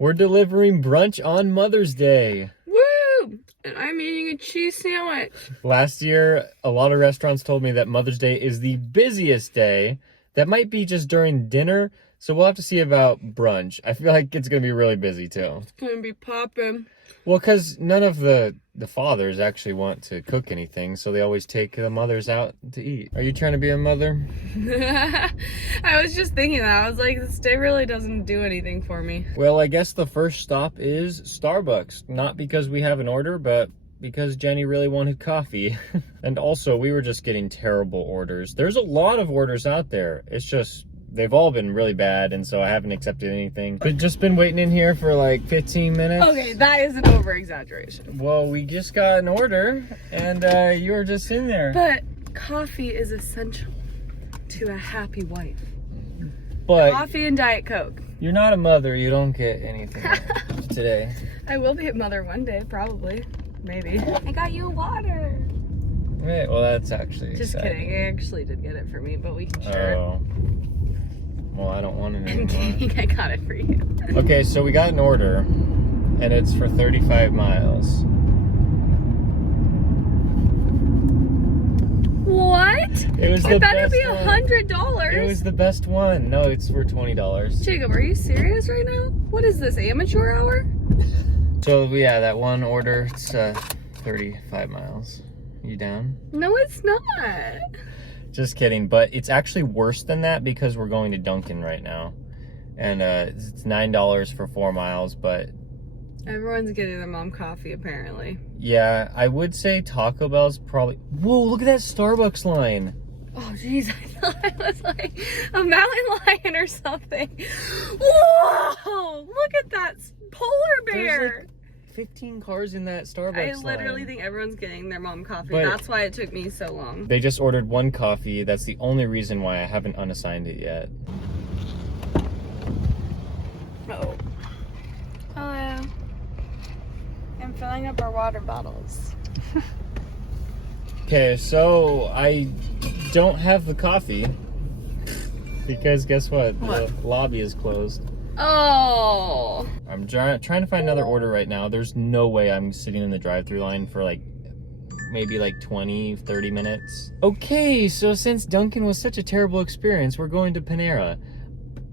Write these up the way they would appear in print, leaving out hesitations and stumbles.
We're delivering brunch on Mother's Day. Woo! And I'm eating a cheese sandwich. Last year, a lot of restaurants told me that Mother's Day is the busiest day. That might be just during dinner, so we'll have to see about brunch. I feel like it's going to be really busy, too. It's going to be popping. Well, because none of the fathers actually want to cook anything, so they always take the mothers out to eat. Are you trying to be a mother? I was just thinking that. I was like, this day really doesn't do anything for me. Well, I guess the first stop is Starbucks. Not because we have an order, but because Jenny really wanted coffee. And also, we were just getting terrible orders. There's a lot of orders out there. It's just, they've all been really bad, and so I haven't accepted anything. But just been waiting in here for like 15 minutes. Okay, that is an over-exaggeration. Well, we just got an order, and you were just in there. But coffee is essential to a happy wife. But Coffee and Diet Coke. you're not a mother. You don't get anything today. I will be a mother one day, probably. Maybe. I got you water. Right, well, that's actually Just exciting. kidding. I actually did get it for me, but we can share it. Oh. Well, I don't want it I'm anymore. kidding. I got it for you. Okay, so we got an order, and it's for 35 miles. What? It was the It better best be one. $100. It was the best one. No, it's for $20. Jacob, are you serious right now? What is this, amateur hour? So, yeah, that one order, it's 35 miles. You down? No, it's not. Just kidding, but it's actually worse than that because we're going to Dunkin' right now. And it's $9 for 4 miles, but Everyone's getting their mom coffee, apparently. yeah, I would say Taco Bell's probably... Whoa, look at that Starbucks line. Oh, jeez, I thought I was like a mountain lion or something. Whoa! Look at that polar bear. There's like 15 cars in that Starbucks I literally line. think everyone's getting their mom coffee. But That's why it took me so long. They just ordered one coffee. That's the only reason why I haven't unassigned it yet. Oh. Hello. I'm filling up our water bottles. Okay, so I don't have the coffee because guess what? What? The lobby is closed. Oh. I'm trying to find another order right now. There's no way I'm sitting in the drive-thru line for like maybe like 20-30 minutes. Okay, so since Dunkin' was such a terrible experience, we're going to Panera.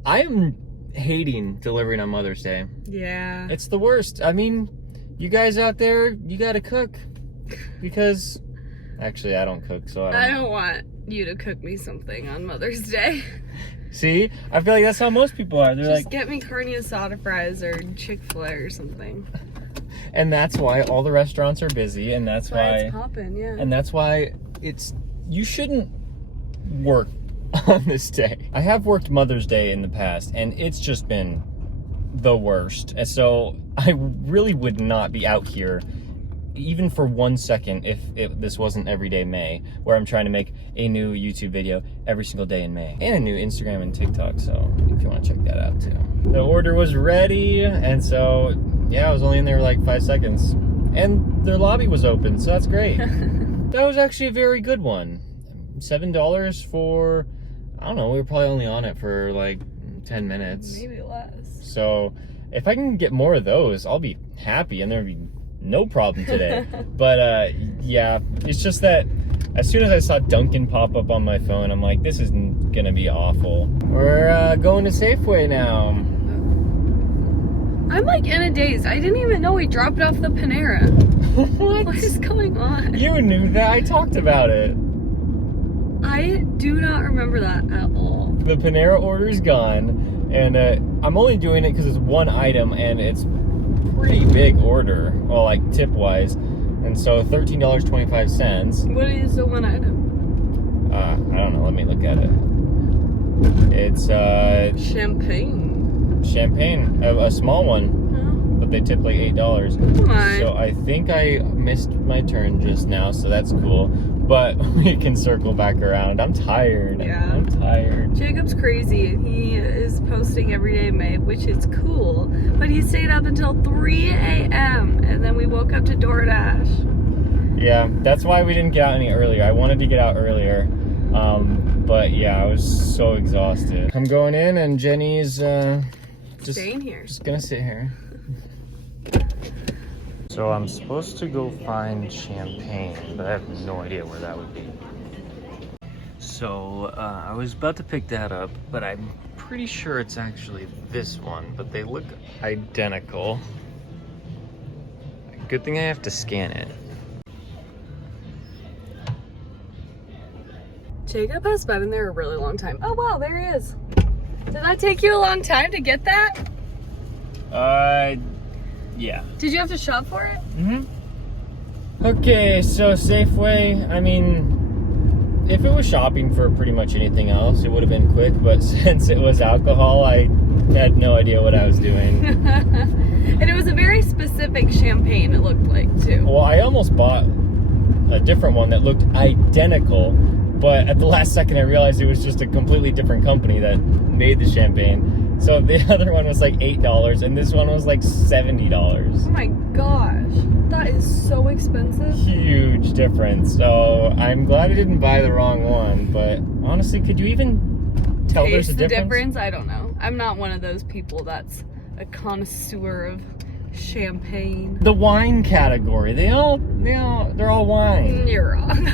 I'm hating delivering on Mother's Day. Yeah. It's the worst. I mean, you guys out there, you gotta cook. Because, actually, I don't cook, so I don't want you to cook me something on Mother's Day. See? I feel like that's how most people are. They're Just like... get me carne asada fries or Chick-fil-A or something. And that's why all the restaurants are busy, and that's why... It's popping, yeah. And that's why it's... You shouldn't work on this day. I have worked Mother's Day in the past, and it's just been the worst. And so I really would not be out here even for 1 second if this wasn't Everyday May, where I'm trying to make a new YouTube video every single day in May. And a new Instagram and TikTok, so if you want to check that out too. The order was ready, and so, yeah, I was only in there like 5 seconds. And the lobby was open, so that's great. That was actually a very good one. $7 for, I don't know, we were probably only on it for like 10 minutes. Maybe less. So if I can get more of those, I'll be happy, and there'll be no problem today. But yeah, it's just that as soon as I saw Dunkin' pop up on my phone, I'm like, this is gonna be awful. We're going to Safeway now. I'm like in a daze. I didn't even know we dropped off the Panera. What? What is going on? You knew that. I talked about it. I do not remember that at all. The Panera order's gone, and I'm only doing it because it's one item, and it's pretty big order, well, like tip-wise, and so $13.25. What is the one item? I don't know. Let me look at it. It's champagne, a small one, but they tip like $8. Come on. So I think I missed my turn just now, so that's cool. But we can circle back around. I'm tired. Yeah. I'm tired. Jacob's crazy. He is posting Everyday May, which is cool. But he stayed up until 3 a.m. and then we woke up to DoorDash. Yeah, that's why we didn't get out any earlier. I wanted to get out earlier. But yeah, I was so exhausted. I'm going in, and Jenny's staying here. Just gonna sit here. So I'm supposed to go find champagne, but I have no idea where that would be. So I was about to pick that up, but I'm pretty sure it's actually this one, but they look identical. Good thing I have to scan it. Jacob has been in there a really long time. Oh wow, there he is. Did that take you a long time to get that? Yeah. Did you have to shop for it? Mm-hmm. Okay, so Safeway, I mean, if it was shopping for pretty much anything else, it would have been quick, but since it was alcohol, I had no idea what I was doing. And it was a very specific champagne, it looked like, too. Well, I almost bought a different one that looked identical, but at the last second I realized it was just a completely different company that made the champagne. So the other one was like $8 and this one was like $70. Oh my gosh, that is so expensive. Huge difference. So I'm glad I didn't buy the wrong one, but honestly, could you even tell there's a difference? I don't know. I'm not one of those people that's a connoisseur of champagne. The wine category, they're all wine. You're wrong.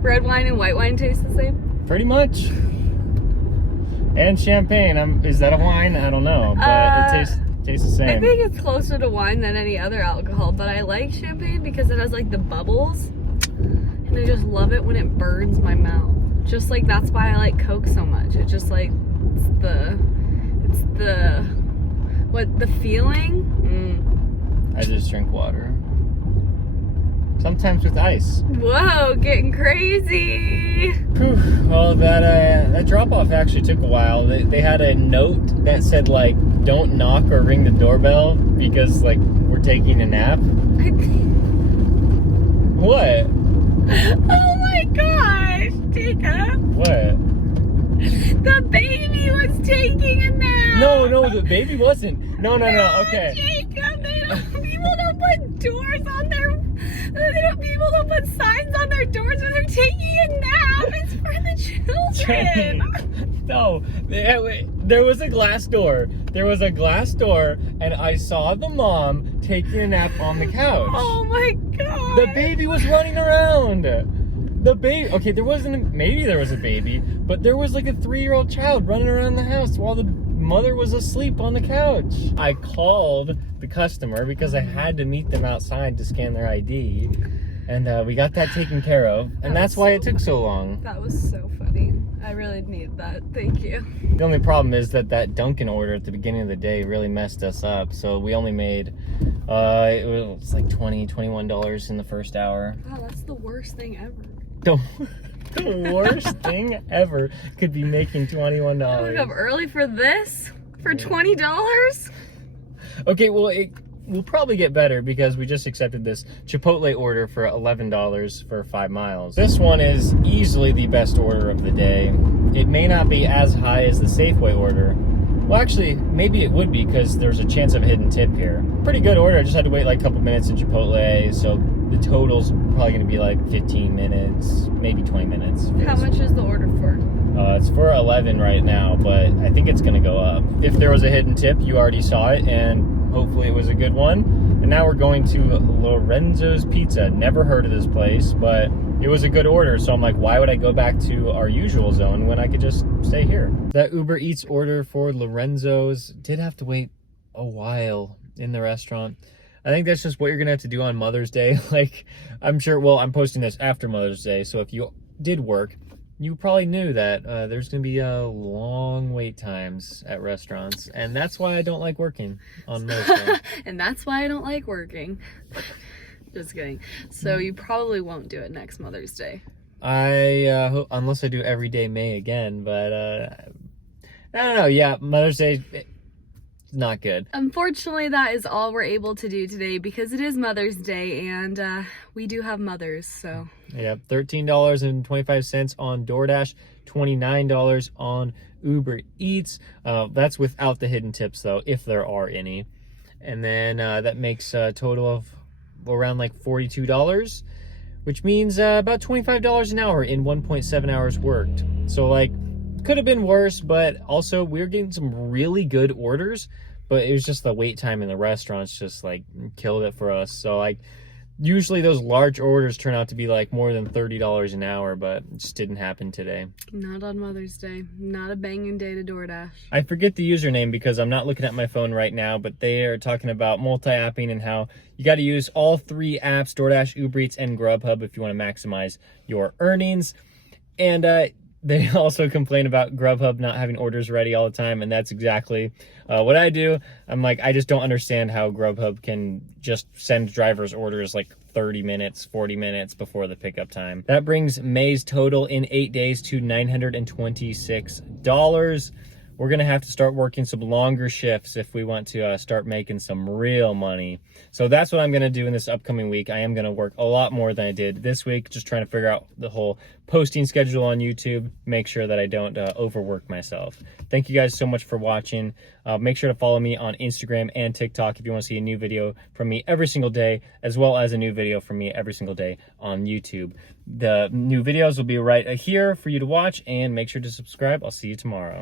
Red wine and white wine taste the same? Pretty much. And champagne, is that a wine? I don't know, but it tastes the same. I think it's closer to wine than any other alcohol, but I like champagne because it has like the bubbles, and I just love it when it burns my mouth. Just like that's why I like Coke so much. It's just like the feeling. I just drink water. Sometimes with ice. Whoa, getting crazy. Whew. Well, that drop-off actually took a while. They had a note that said, like, don't knock or ring the doorbell because, like, we're taking a nap. What? Oh my gosh, Jacob. What? The baby was taking a nap. No, the baby wasn't. No, okay. Jacob, people don't put doors on their... People don't put signs on their doors when they're taking a nap. It's for the children. No, there was a glass door. There was a glass door, and I saw the mom taking a nap on the couch. Oh my god. The baby was running around. The baby, okay, maybe there was a baby, but there was like a 3-year-old child running around the house while the mother was asleep on the couch. I called the customer because I had to meet them outside to scan their ID, and we got that taken care of, and that's why it took so long. That was so funny. I really need that. Thank you. The only problem is that Dunkin' order at the beginning of the day really messed us up, so we only made it was like $21 in the first hour. Wow, that's the worst thing ever. The worst thing ever could be making $21. I woke up early for this? For $20? Okay, well, we'll probably get better because we just accepted this Chipotle order for $11 for 5 miles. This one is easily the best order of the day. It may not be as high as the Safeway order. Well, actually, maybe it would be because there's a chance of a hidden tip here. Pretty good order. I just had to wait like a couple minutes in Chipotle, so the total's probably going to be like 15 minutes, maybe 20 minutes. How much is the order for? It's for 11 right now, but I think it's going to go up. If there was a hidden tip, you already saw it, and hopefully it was a good one. And now we're going to Lorenzo's Pizza. Never heard of this place, but it was a good order, so I'm like, why would I go back to our usual zone when I could just stay here? That Uber Eats order for Lorenzo's did have to wait a while in the restaurant. I think that's just what you're gonna have to do on Mother's Day. Like, I'm sure, well, I'm posting this after Mother's Day, so if you did work, you probably knew that there's gonna be long wait times at restaurants, and that's why I don't like working on Mother's Day. And that's why I don't like working. Just kidding. So you probably won't do it next Mother's Day. I hope, unless I do Everyday May again, but I don't know. Yeah, Mother's Day, not good. Unfortunately, that is all we're able to do today because it is Mother's Day, and we do have mothers, so. Yeah, $13.25 on DoorDash, $29 on Uber Eats. That's without the hidden tips, though, if there are any. And then that makes a total of around like $42, which means about $25 an hour in 1.7 hours worked. So like could have been worse, but also we were getting some really good orders, but it was just the wait time in the restaurants just like killed it for us. So like usually those large orders turn out to be like more than $30 an hour, but it just didn't happen today. Not on Mother's Day. Not a banging day to DoorDash. I forget the username because I'm not looking at my phone right now, but they are talking about multi-apping and how you got to use all 3 apps, DoorDash, Uber Eats, and Grubhub, if you want to maximize your earnings. And they also complain about Grubhub not having orders ready all the time, and that's exactly what I do. I'm like, I just don't understand how Grubhub can just send drivers orders like 30 minutes, 40 minutes before the pickup time. That brings May's total in 8 days to $926. We're gonna have to start working some longer shifts if we want to start making some real money. So that's what I'm gonna do in this upcoming week. I am gonna work a lot more than I did this week, just trying to figure out the whole posting schedule on YouTube, make sure that I don't overwork myself. Thank you guys so much for watching. Make sure to follow me on Instagram and TikTok if you wanna see a new video from me every single day, as well as a new video from me every single day on YouTube. The new videos will be right here for you to watch, and make sure to subscribe. I'll see you tomorrow.